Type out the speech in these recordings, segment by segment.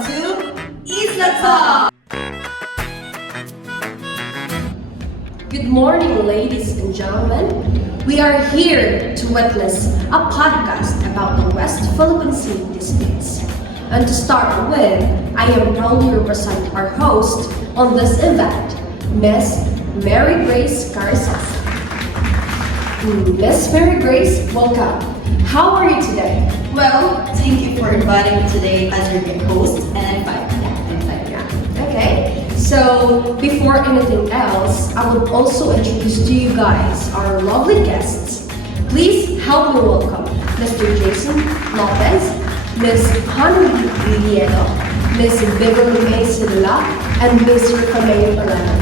to Isla Talk! Good morning, ladies and gentlemen. We are here to witness a podcast about the West Philippine Sea disputes. And to start with, I am proud to represent our host on this event, Miss Mary Grace Carisas. Miss Mary Grace, welcome. How are you today? Well, thank you for inviting me today as your host, and I'm fine. I'm fine. Okay, so before anything else, I would also introduce to you guys our lovely guests. Please help me welcome Mr. Jason Lopez, Ms. Honey Villiedo, Ms. Beverly May Sidula, and Ms. Ricamay Orlando.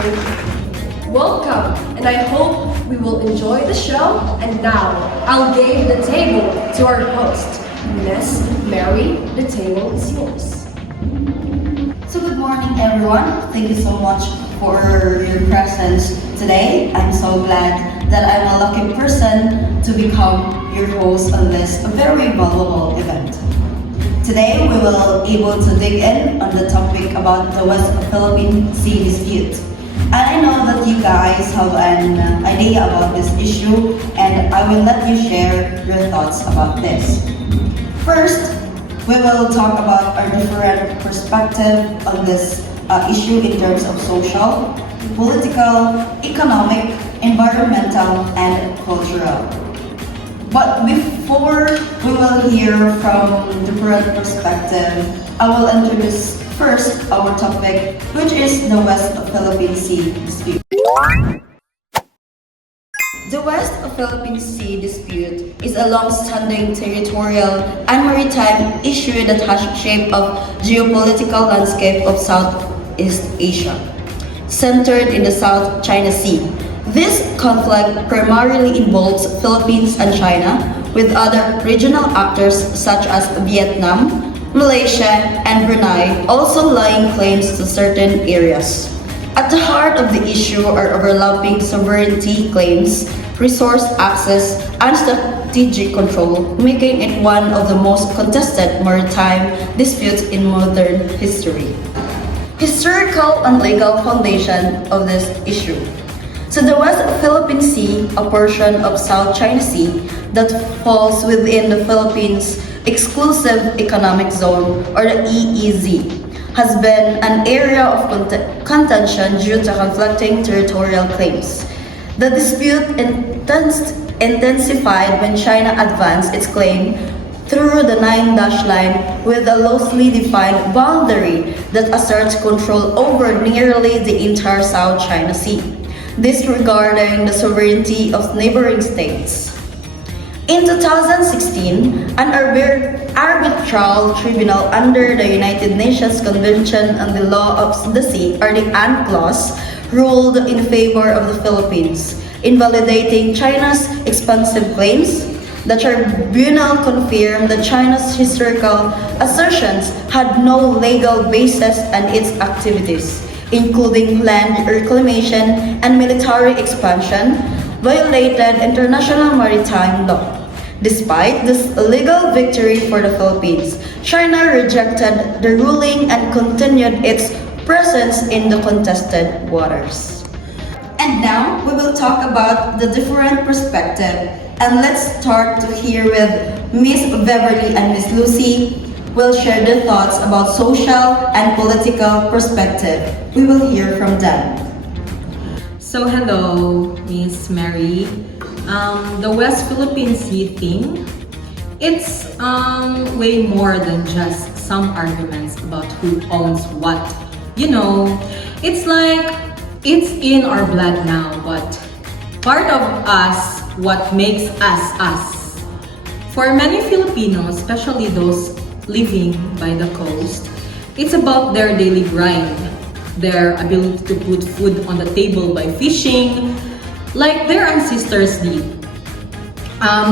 Thank you. Welcome, and I hope we will enjoy the show. And now, I'll give the table to our host, Miss Mary. The table is yours. So good morning, everyone. Thank you so much for your presence today. I'm so glad that I'm a lucky person to become your host on this very valuable event. Today, we will able to dig in on the topic about the West Philippine Sea dispute. And I know that you guys have an idea about this issue, and I will let you share your thoughts about this. First, we will talk about our different perspective on this issue in terms of social, political, economic, environmental, and cultural. But before we will hear from different perspective, I will introduce first our topic, which is the West Philippine Sea dispute. The West Philippine Sea dispute is a long-standing territorial and maritime issue that has shaped the geopolitical landscape of Southeast Asia, centered in the South China Sea. This conflict primarily involves Philippines and China, with other regional actors such as Vietnam, Malaysia, and Brunei also laying claims to certain areas. At the heart of the issue are overlapping sovereignty claims, resource access, and strategic control, making it one of the most contested maritime disputes in modern history. Historical and legal foundation of this issue. So the West Philippine Sea, a portion of South China Sea that falls within the Philippines Exclusive Economic Zone, or the EEZ, has been an area of contention due to conflicting territorial claims. The dispute intensified when China advanced its claim through the Nine-Dash Line with a loosely defined boundary that asserts control over nearly the entire South China Sea, disregarding the sovereignty of neighboring states. In 2016, an arbitral tribunal under the United Nations Convention on the Law of the Sea, or the UNCLOS, ruled in favor of the Philippines, invalidating China's expansive claims. The tribunal confirmed that China's historical assertions had no legal basis and its activities, including land reclamation and military expansion, violated international maritime law. Despite this legal victory for the Philippines, China rejected the ruling and continued its presence in the contested waters. And now we will talk about the different perspective. And let's start to hear with Miss Beverly and Miss Lucy will share their thoughts about social and political perspective. We will hear from them. So hello, Miss Mary. The West Philippine Sea thing, it's way more than just some arguments about who owns what. You know, it's like it's in our blood now, but part of us, what makes us us. For many Filipinos, especially those living by the coast, it's about their daily grind, their ability to put food on the table by fishing, like their ancestors did.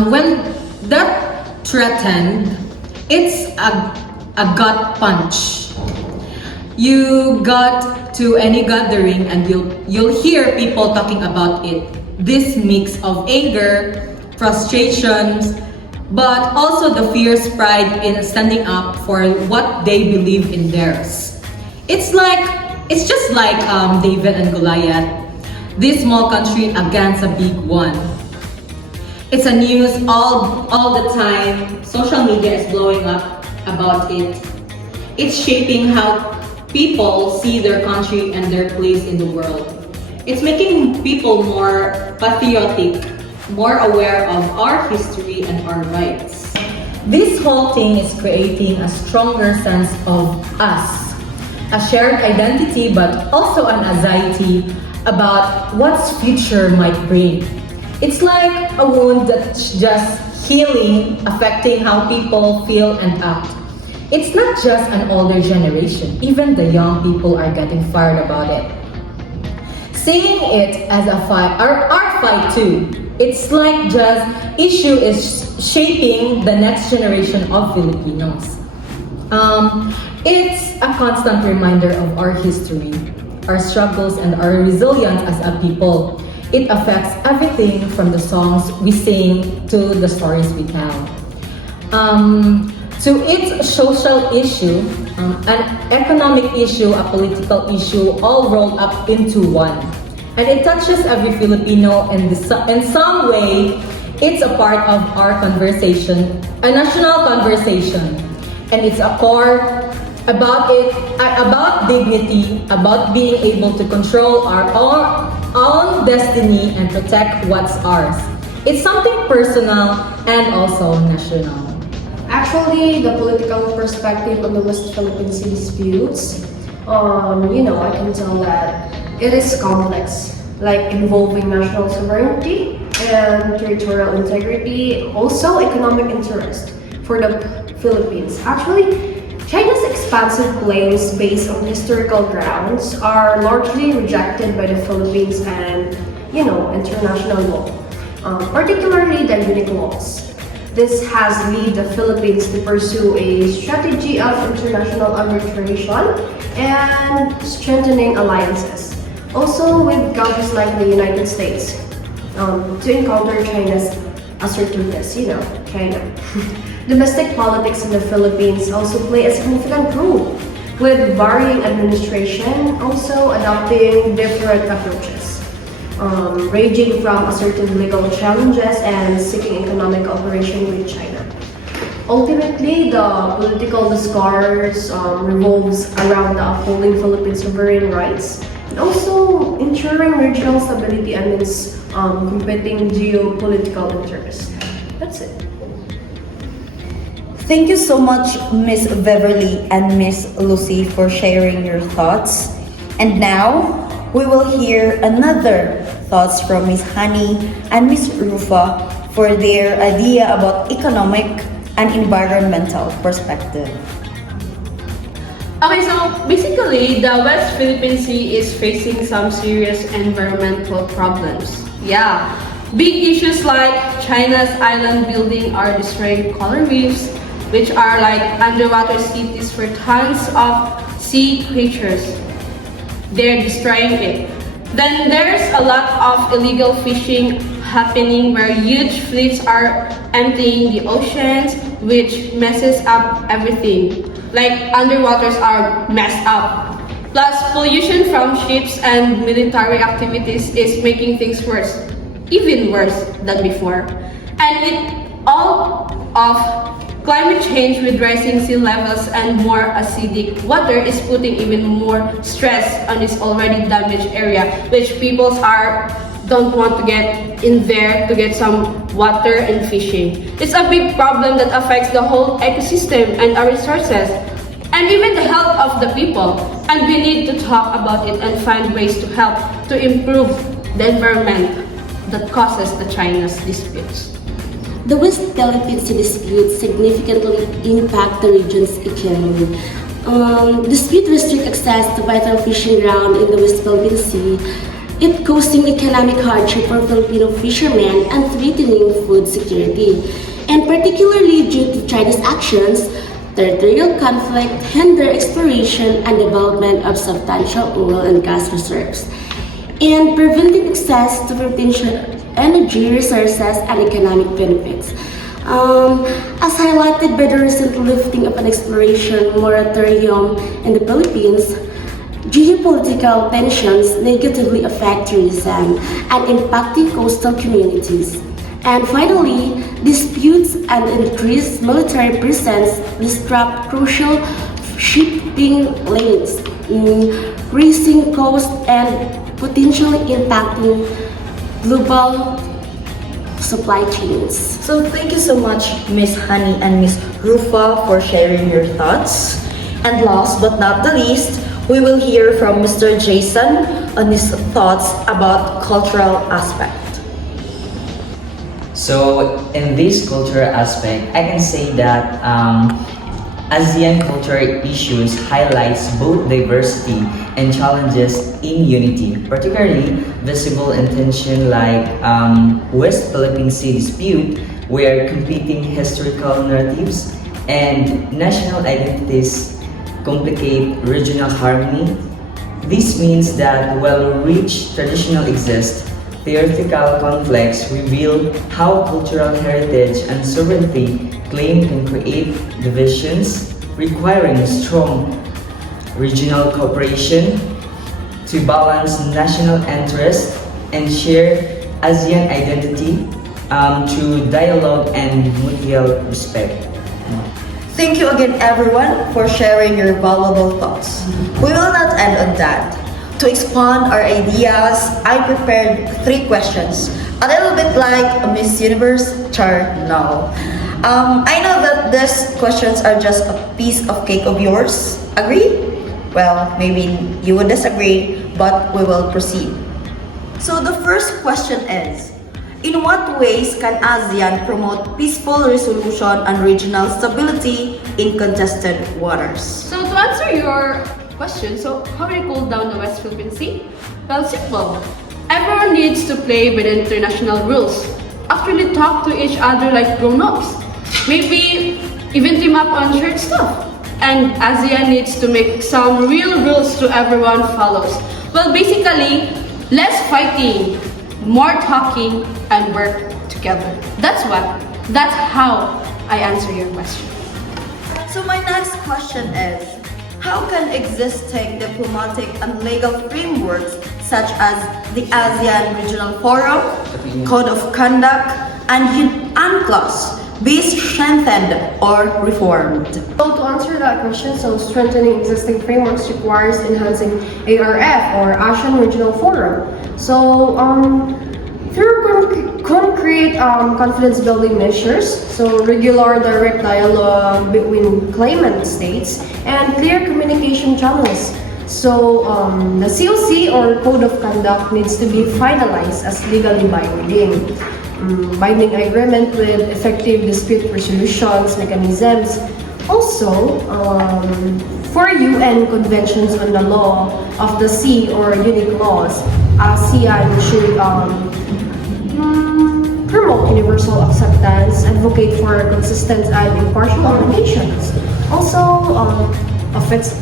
When that threatened, it's a gut punch. You got to any gathering and you'll hear people talking about it. This mix of anger, frustrations, but also the fierce pride in standing up for what they believe in theirs. It's just like David and Goliath, this small country against a big one. It's a news all the time. Social media is blowing up about it. It's shaping how people see their country and their place in the world. It's making people more patriotic, more aware of our history and our rights. This whole thing is creating a stronger sense of us, a shared identity, but also an anxiety about what's future might bring. It's like a wound that's just healing, affecting how people feel and act. It's not just an older generation, even the young people are getting fired about it. Seeing it as a fight, our fight too. It's like just issue is shaping the next generation of Filipinos. It's a constant reminder of our history, our struggles, and our resilience as a people. It affects everything from the songs we sing to the stories we tell. To its social issue, an economic issue, a political issue, all rolled up into one. And it touches every Filipino in some way. It's a part of our conversation, a national conversation. And it's a core about dignity, about being able to control our own destiny and protect what's ours. It's something personal and also national. Actually, the political perspective on the West Philippine Sea disputes, I can tell that it is complex, like involving national sovereignty and territorial integrity, also economic interest for the Philippines. Actually, China's expansive claims based on historical grounds are largely rejected by the Philippines and, international law, particularly the unique laws. This has led the Philippines to pursue a strategy of international arbitration and strengthening alliances. Also with countries like the United States, to encounter China's assertiveness, China. Domestic politics in the Philippines also play a significant role, with varying administration also adopting different approaches, ranging from asserting legal challenges and seeking economic cooperation with China. Ultimately, the political discourse revolves around the upholding Philippine sovereign rights and also ensuring regional stability amidst competing geopolitical interests. That's it. Thank you so much, Miss Beverly and Miss Lucy, for sharing your thoughts. And now, we will hear another thoughts from Miss Honey and Miss Rufa for their idea about economic and environmental perspective. Okay, so basically, the West Philippine Sea is facing some serious environmental problems. Yeah, big issues like China's island building are destroying coral reefs, which are like underwater cities for tons of sea creatures. They're destroying it. Then there's a lot of illegal fishing happening where huge fleets are emptying the oceans, which messes up everything. Like underwaters are messed up. Plus pollution from ships and military activities is making things worse, even worse than before. And with all of climate change with rising sea levels and more acidic water is putting even more stress on this already damaged area, which people don't want to get in there to get some water and fishing. It's a big problem that affects the whole ecosystem and our resources, and even the health of the people. And we need to talk about it and find ways to help to improve the environment that causes the China's disputes. The West Philippine Sea dispute significantly impact the region's economy. Dispute restrict access to vital fishing ground in the West Philippine Sea. It causing economic hardship for Filipino fishermen and threatening food security. And particularly due to China's actions, territorial conflict hinder exploration and development of substantial oil and gas reserves, and preventing access to potential energy resources and economic benefits. As highlighted by the recent lifting of an exploration moratorium in the Philippines, geopolitical tensions negatively affect tourism and impacting coastal communities. And finally, disputes and increased military presence disrupt crucial shipping lanes, raising costs and potentially impacting global supply chains. So thank you so much, Miss Honey and Miss Rufa, for sharing your thoughts. And last but not the least, we will hear from Mr. Jason on his thoughts about cultural aspect. So in this cultural aspect, I can say that ASEAN cultural issues highlights both diversity and challenges in unity, particularly visible in tension like West Philippine Sea dispute, where competing historical narratives and national identities complicate regional harmony. This means that while rich traditional exist, theoretical conflicts reveal how cultural heritage and sovereignty claim can create divisions, requiring strong regional cooperation to balance national interest and share ASEAN identity through dialogue and mutual respect. Thank you again, everyone, for sharing your valuable thoughts. We will not end on that. To expand our ideas, I prepared 3 questions, a little bit like a Miss Universe chart now. I know that these questions are just a piece of cake of yours. Agree? Well, maybe you would disagree, but we will proceed. So the first question is, in what ways can ASEAN promote peaceful resolution and regional stability in contested waters? So to answer your question, so how do you cool down the West Philippine Sea? Well, simple. Everyone needs to play by the international rules. Actually talk to each other like grown-ups. Maybe even team up on shared stuff. And ASEAN needs to make some real rules so everyone follows. Well, basically, less fighting, more talking, and work together. That's how I answer your question. So my next question is, how can existing diplomatic and legal frameworks such as the ASEAN Regional Forum, Code of Conduct, and UNCLOS be strengthened or reformed? So to answer that question, so strengthening existing frameworks requires enhancing ARF or ASEAN Regional Forum. So through concrete confidence-building measures, so regular direct dialogue between claimant states and clear communication channels. So the COC or Code of Conduct needs to be finalized as legally binding. Binding agreement with effective dispute resolutions mechanisms. Also, for UN conventions on the law of the sea or unique laws, ASEAN should promote universal acceptance, advocate for consistent and impartial obligations. Also, of its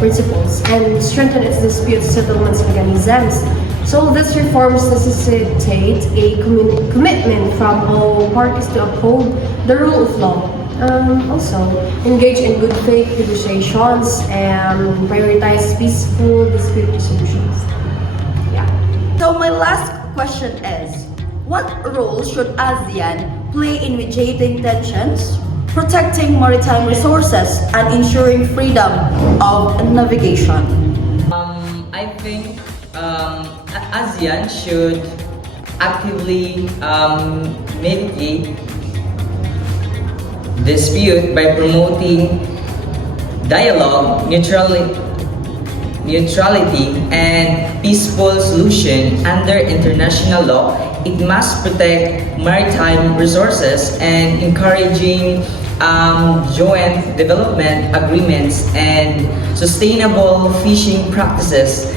principles and strengthen its dispute settlements mechanisms. So these reforms necessitate a commitment from all parties to uphold the rule of law. Also, engage in good faith negotiations and prioritize peaceful dispute resolutions. Yeah. So my last question is, what role should ASEAN play in mediating tensions, protecting maritime resources, and ensuring freedom of navigation? I think ASEAN should actively mediate dispute by promoting dialogue, neutrality, and peaceful solution under international law. It must protect maritime resources and encouraging joint development agreements and sustainable fishing practices.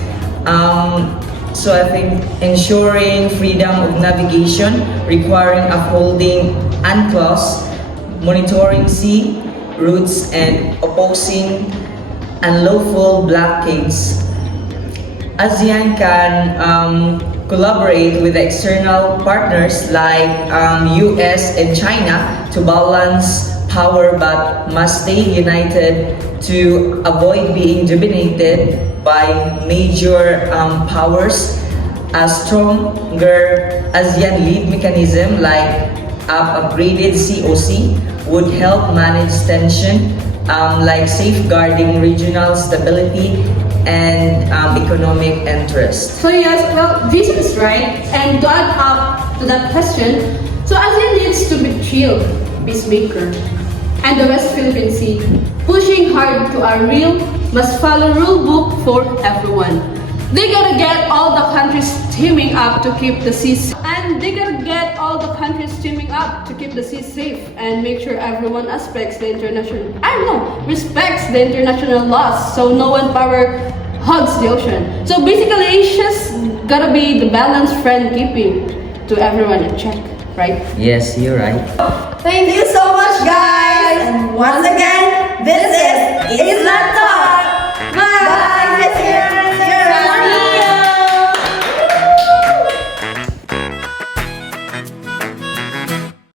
So I think ensuring freedom of navigation, requiring upholding UNCLOS, monitoring sea routes, and opposing unlawful blockades. ASEAN can collaborate with external partners like US and China to balance power but must stay united to avoid being dominated by major powers. A stronger ASEAN lead mechanism like upgraded COC would help manage tension, like safeguarding regional stability and economic interest. So yes, well, Jason is right. And to add up to that question, so ASEAN needs to be chill, peacemaker, and the West Philippine Sea, pushing hard to a real must follow rule book for everyone. They gotta get all the countries teaming up to keep the seas, and they gotta get all the countries teaming up to keep the seas safe and make sure everyone respects the international laws, so no one power hogs the ocean. So basically, Asia's gotta be the balanced friend keeping to everyone in check, right? Yes, you're right. Thank you so much, guys! And once again, this